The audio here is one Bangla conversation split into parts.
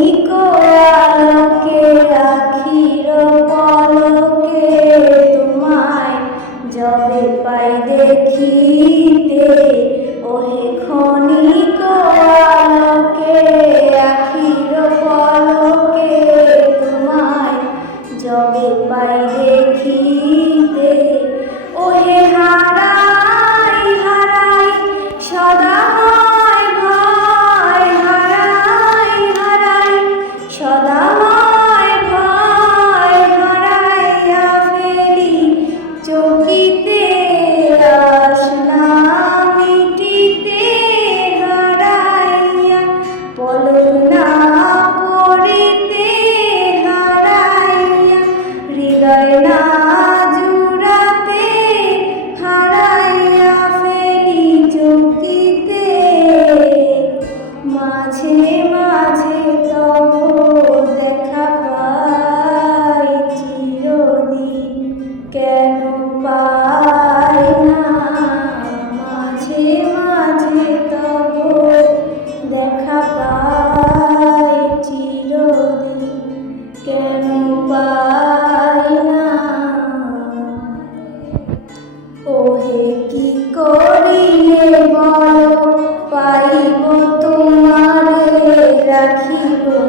único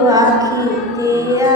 aqui,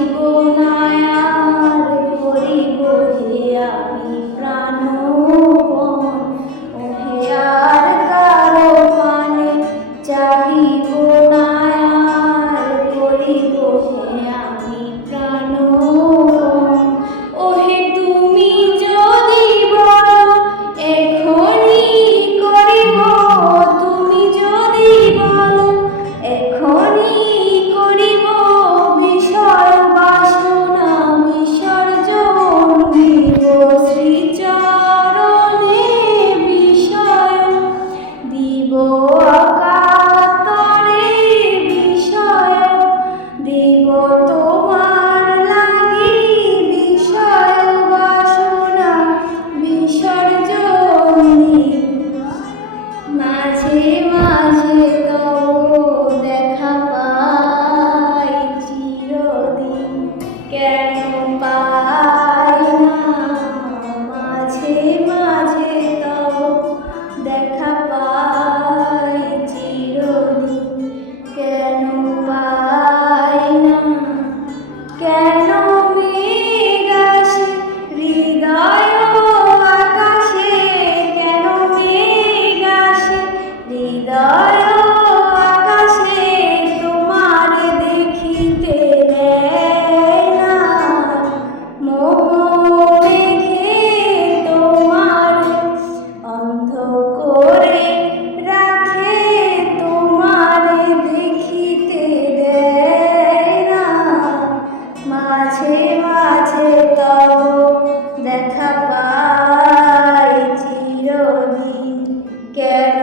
জীবনায়ার করিব আমি প্রাণ। Yeah.